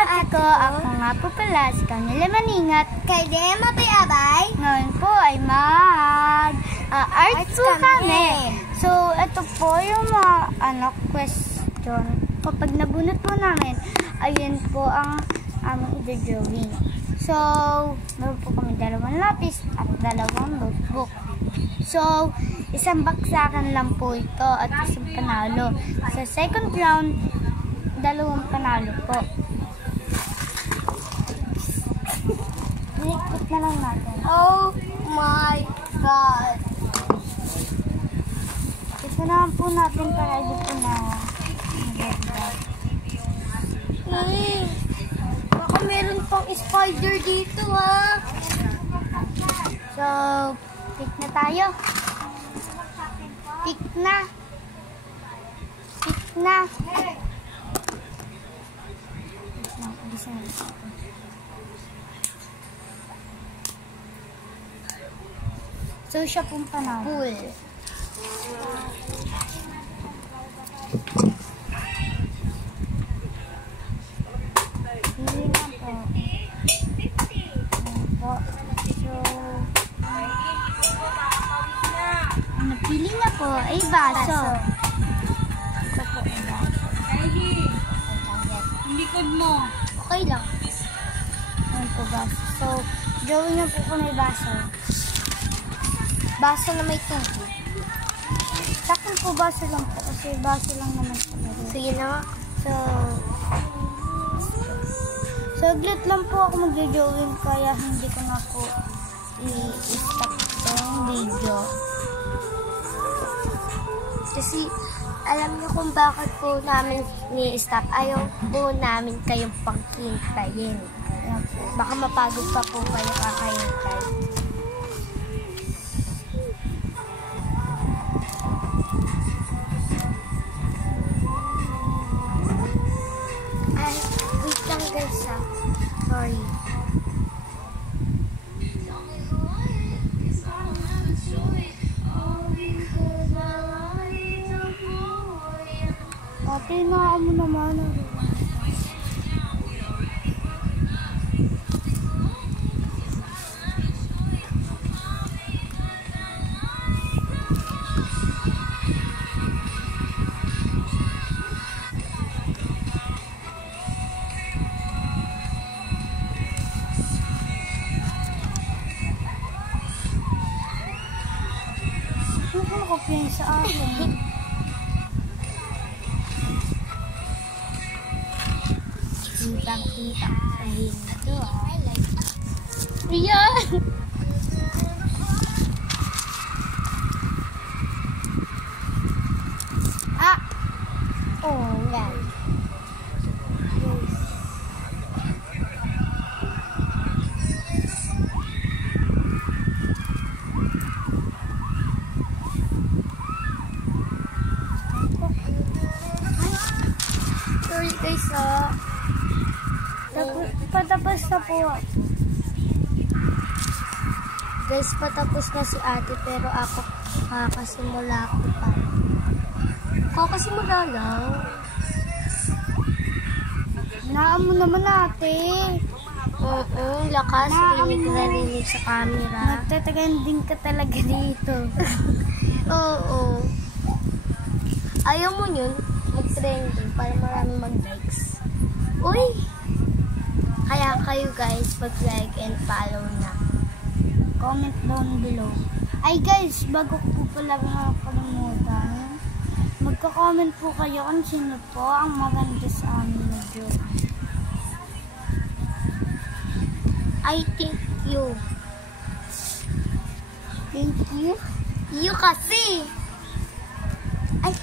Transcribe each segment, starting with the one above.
ate ko. Ako nga po pala si Camila Maningat. Kay Dema Bayabay. Ngayon po ay mag-arts po kami. So, ito po yung mga question. Kapag nabunot po namin, ayun po ang aming i-drawing. So, meron po kami 2 lapis at 2 notebook. So, isang baksakan lang po ito at isang panalo. Sa second round, 2 panalo po. Iikot na lang natin. Oh my God! Ito naman po natin para ito po na Baka meron pang spider dito ha. So, pick na tayo. Pick na. Pick na. So, siya pong panalo. Pool. Pili na po. Po. So, ang napili na po ay baso. Ito po ang baso. Ang likod mo. Okay lang. Ayan po baso. So, gawin niyo po kung may baso. Baso na may tubig. Sa akin po baso lang po kasi baso lang naman po. Sige na. Saglit lang po ako mag-drawing kaya hindi ko na po i-stop itong video. Kasi alam niyo kung bakit po namin ni-stop. Ayaw po namin kayong panghintayin. Baka mapagod pa po kayo kakahintay. Ay, wait lang guys ha. Sorry. Ate, naa mo naman. Ano ko nakapiyay sa akin? Kitang-kita sa dito ah. Ayan! Ah! Oh, yan. Sorry guys ah. Patapos na po. Guys, patapos na si ate pero ako kakasimula ko pa. Kakasimula lang. Naan mo naman ate. Lakas. Rinig sa camera. Nagtataganding ka talaga dito. Oo. Ayaw mo yun? Mag-trending para marami mag-likes. Uy! Kaya kayo guys, mag-like and follow na. Comment down below. Ay guys, bago ko po pala nakakalimutan, magka-comment po kayo kung sino po ang maganda sa amin na joke. I think you. Thank you. You kasi! Ay!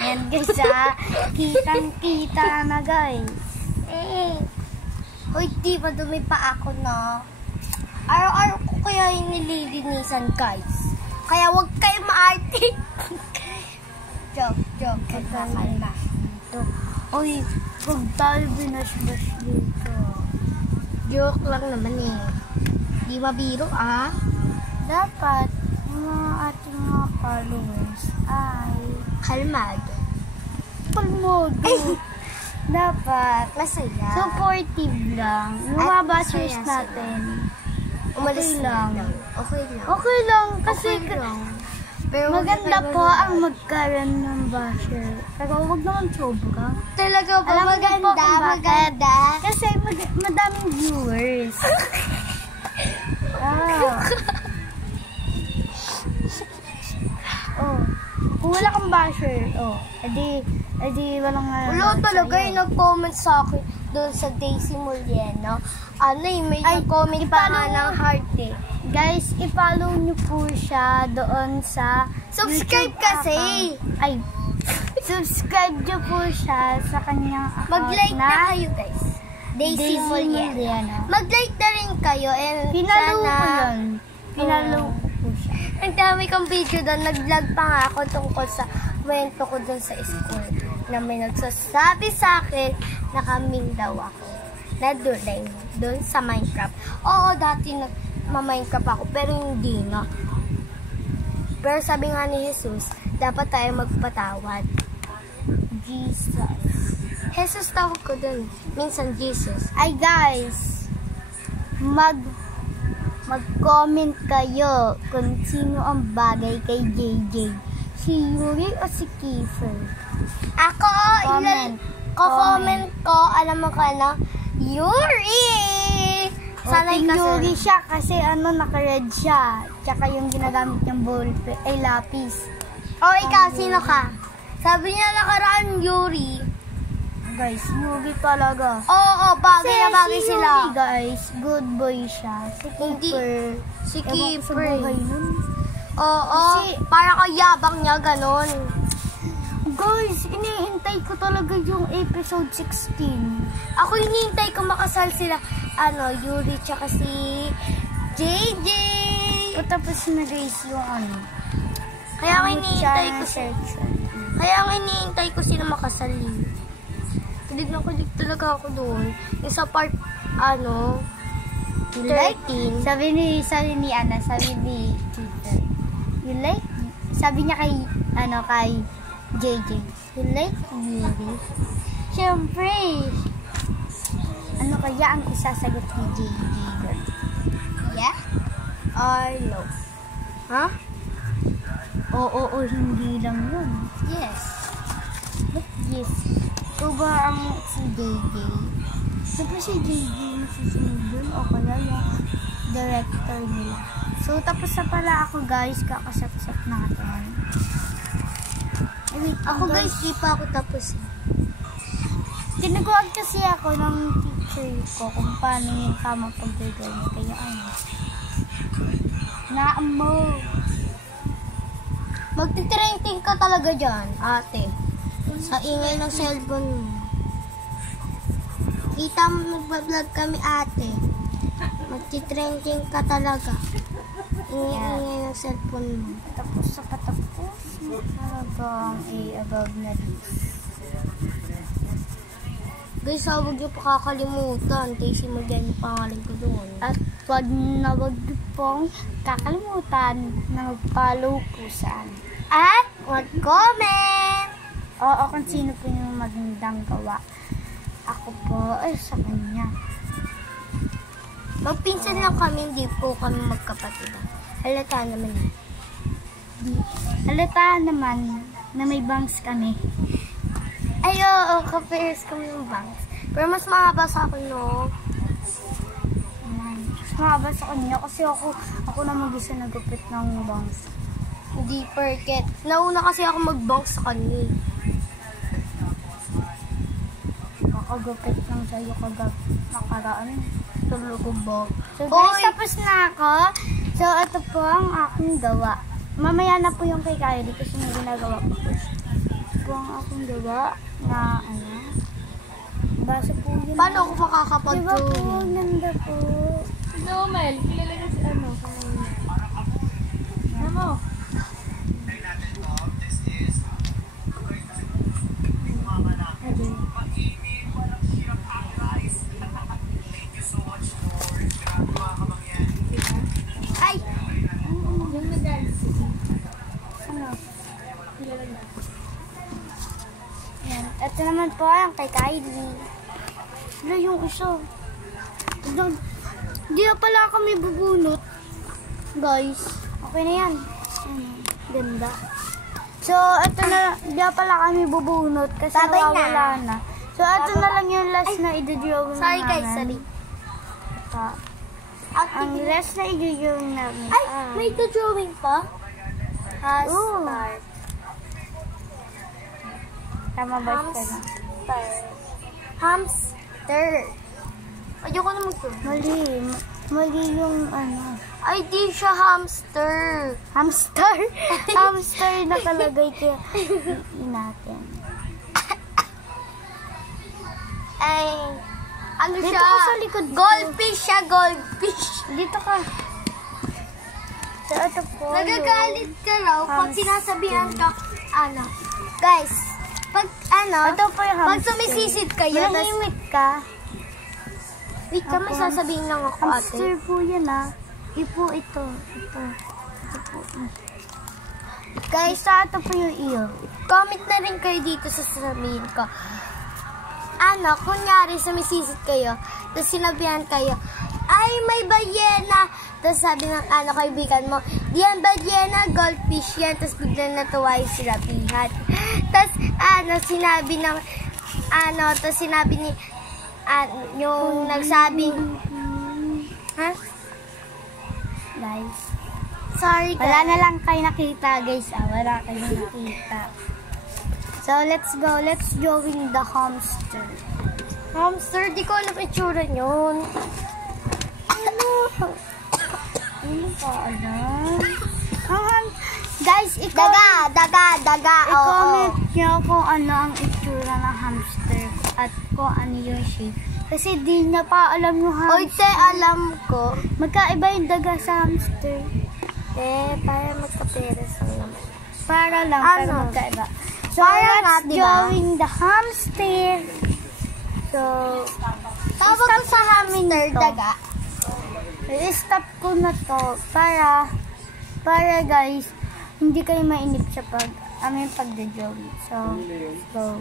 Ayan guys ha, kitang-kita na guys. Uy, di ba dumi pa ako na? Araw-araw ko kaya yung nililinisan guys. Kaya huwag kayo maarte. Joke. Kalma. Uy, huwag tayo binash-bash dito. Joke lang naman eh. Di mabiro ah. Dapat, yung mga ating mga followers ay kalmado. palmodo. Dapat. Masaya. Supportive lang. Yung At mga bashers masaya natin. Umalis Okay lang. lang. Okay lang. Okay lang. Kasi Okay lang. Pero maganda po ang magkaroon ng basher. Pero huwag naman sobra. Talaga ba? Alam mo din po Maganda, kung bakit? maganda. Kasi madaming viewers. Oh. Kung wala kang basher, edi walang Wala talaga yung nag-comment sa akin doon sa Daisy Mulieno. Ano may nag-comment pa nga ng heart eh. Guys, i-follow nyo po siya doon sa Subscribe YouTube kasi. account. Ay, subscribe nyo po siya sa kanyang account Mag-like na kayo guys. Daisy Mulieno. Mulieno. Mag-like na rin kayo and Pinalo ko sana... yun. Pinalo ko po siya. Ang dami kong video doon. Nag-vlog pa nga ako tungkol sa kwento ko doon sa school. Na may nagsasabi sa akin na kaming daw ako. Na doon sa Minecraft. Oo, dati nagma-Minecraft ako pero hindi na. Pero sabi nga ni Jesus, dapat tayo magpatawad. Jesus. Jesus tawag ko doon. Minsan Jesus. Ay guys, mag-comment kayo kung sino ang bagay kay JJ. Si Yuri o si Kiefer? Ako, Comment. comment ko, alam mo ka na, Yuri! Sana Team Yuri siya kasi naka-red siya. Tsaka yung ginagamit niyang ballpen, ay lapis. O, ikaw, sino ka? Sabi niya nakaraan, Yuri. Guys, Yuri talaga. Oo, bagay na bagay si sila. Yuri guys, good boy siya. Si Hindi. Kiefer. Si Ewan ko sa Kiefer. buhay nun. Oo, Si- para kayabang niya, ganon. Guys, iniintay ko talaga yung episode 16. Ako hinihintay ko makasal sila, Yuri, tsaka si JJ. Tapos na guys yung Kaya nga hinihintay ko sila. section. Kaya nga hinihintay ko sila makasal. Kilig na kilig talaga ako doon. Yung sa part, You like? 13. Sabi ni Tita. You like? Sabi niya kay JJ. You like Yuri? Siyempre. Ano kaya ang isasagot ni JJ? Yeah? Or no? Ha? Oo, hindi lang yun. Yes. But yes. Ito ba ang si JJ? Siyempre si JJ yung susunod dun o kaya yung director nila. So, tapos na pala ako guys. Kakasap-sap natin. Wait, Ako guys, di pa ako tapos. Tinagawa kasi ako ng teacher ko kung paano yung tamang pag-gagawin. Kaya naamo. Magti-trending ka talaga dyan, ate. Sa ingay ng cellphone mo. Kita mo nagbablog kami, ate. Magti-trending ka talaga. Ingay ng cellphone mo. Tapos sa patapos, talagang above na this. Guys, huwag niyo pa kakalimutan. Daisy Mulieno yung pangalan ko doon. At wag niyo pong kakalimutan na mag-follow po sa amin. At mag-comment! Oo, kung sino po yung magandang gawa. Ako po, ay sa kanya. Magpinsan lang kami, hindi po kami magkapatid. Halata naman yun. Halata naman na may bangs kami. Ay, oo, kaperes kami ng bangs. Pero mas mahaba sa akin, no? Mas mahaba sa kanya kasi ako na mag-isa nagupit ng bangs. Hindi porket. Nauna kasi ako mag-bangs sa kanya. Kakagupit lang sa'yo nakaraan. Tulog ko ba? So guys, Oy! tapos na ako. So ito po ang aking gawa. Mamaya na po yung kay Kylie kasi may ginagawa ko po. Ito po ang aking gawa na basa po yun. Paano ako Diba po? makakapag-drawing? Ganda po. Mel, kilala ka si ano? Ano? Ay! Yung nag-dance. Ano? Kilala niya. Yan. Ito naman po ang kay Kylie. Wala yung isa. Hindi na pala kami bubunot. Guys, okay na yan. Ganda. So, ito na, hindi na pala kami bubunot kasi nawawala na. So, ito na lang yung last na i-drawing namin. Sorry guys, sorry. Ang last na i-drawing namin. Ay, may drawing pa? Start. Tama ba ito na? Hamster. Ayoko na Mali. Mali yung ano. Ay, di siya hamster. Hamster? Hamster nakalagay kaya natin. Ay, ano Dito siya? ka sa likod ko. Goldfish siya, goldfish. Dito ka. So, ito po. Nagagalit ka raw pag Hamster. sinasabihan ka, ano. Guys, pag ano, Ito po yung pag hamster. sumisisid kayo, tas, Manahimik ka. wait ka, may sasabihin lang ako, Hamster ate. po yan ah. Ito. Ito po. Guys, Ito po yung iyo. comment na rin kayo dito sa sasabihin ko. Ano, kunyari sumisisid kayo, tapos sinabihan kayo, ay, may balyena. Tapos sabi ng kaibigan mo, di yan balyena, goldfish yan. Tapos biglang natuwa yung sinabihan. Tapos, sinabi ng, tapos sinabi ni, yung nagsabing, ha? Guys. Sorry, guys. Wala na lang kayo nakita, guys. Wala kayo nakita. So, let's go. Let's drawing the hamster. Hamster, di ko alam itsura yun. Ano pa alam? Guys, Daga. i-comment nyo kung ano ang itsura ng hamster at kung ano yung shape. Kasi di na pa alam yung Oy, hamster. te, alam ko. Magkaiba yung daga sa hamster. Para magkaperes lang naman. Para lang, Ano? pero magkaiba. So, Para let's nga, diba? drawing the hamster. So, Tawag ko sa hamster, to. daga. i-stop ko na to para guys, hindi kayo mainip sa pagdadrawing. So, go.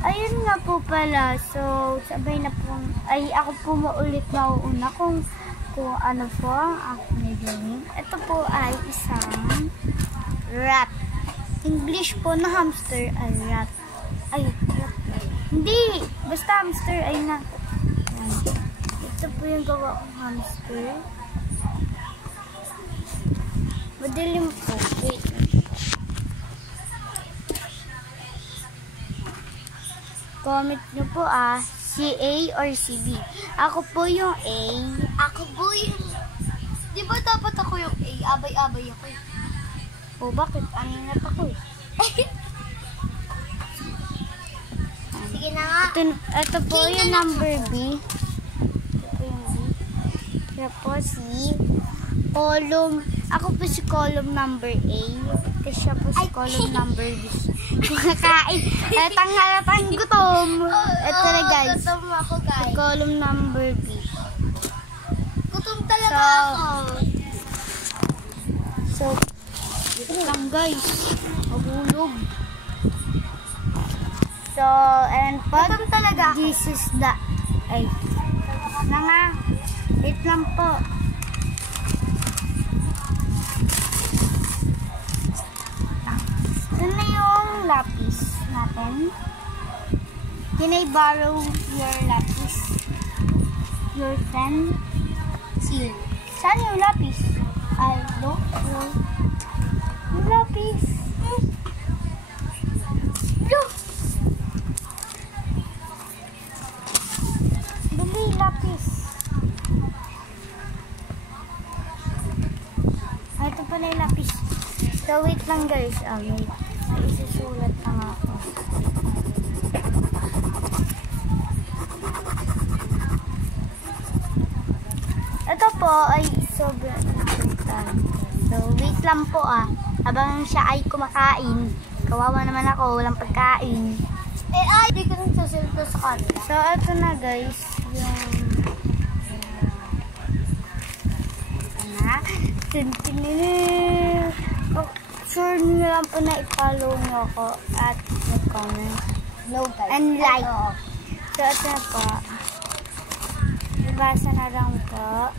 Ayun nga po pala. So, sabay na po, ako po ulit mauuna kung ano po ang aking drawing. Ito po ay isang rat. English po na hamster ay rat. Ay, rat. Hindi! Basta hamster ay na. Ito po yung gawa kong hamster. Madilim po. Wait. Comment nyo po si A or si B. Ako po yung A. Ako po yung... Di ba dapat ako yung A? Abay-abay ako. O bakit? Aningat ako eh. Sige na nga. Ito po yung number B. Ito po yung B. Ito po si column. Ako po si column number A. Kasi siya po si column number B. Kumakain. Halatang gutom. Ito na guys. Gutom ako, guys. Column number B. Gutom talaga ako. So, ito lang guys. Mabulog. So, and pag Gutom talaga ako. this is the... Ay. Na nga. Wait lang po. Saan na yung lapis natin? Can I borrow your lapis? Your pen? Seal. Saan yung lapis? Ay, no? Yung lapis. Dali, lapis. Ito pala yung lapis. So, wait lang guys. Wait. May isusulat na nga ako. Ito po ay sobrang importante. So, wait lang po habang siya ay kumakain. Kawawa naman ako, walang pagkain. Di ko nang sasalito sa kanila. So, ito na guys. Yung... Sure nyo lang po na i-follow nyo ako at mag-comment. No, guys. And like. Oo. So, ito na po. Ibasa na lang po.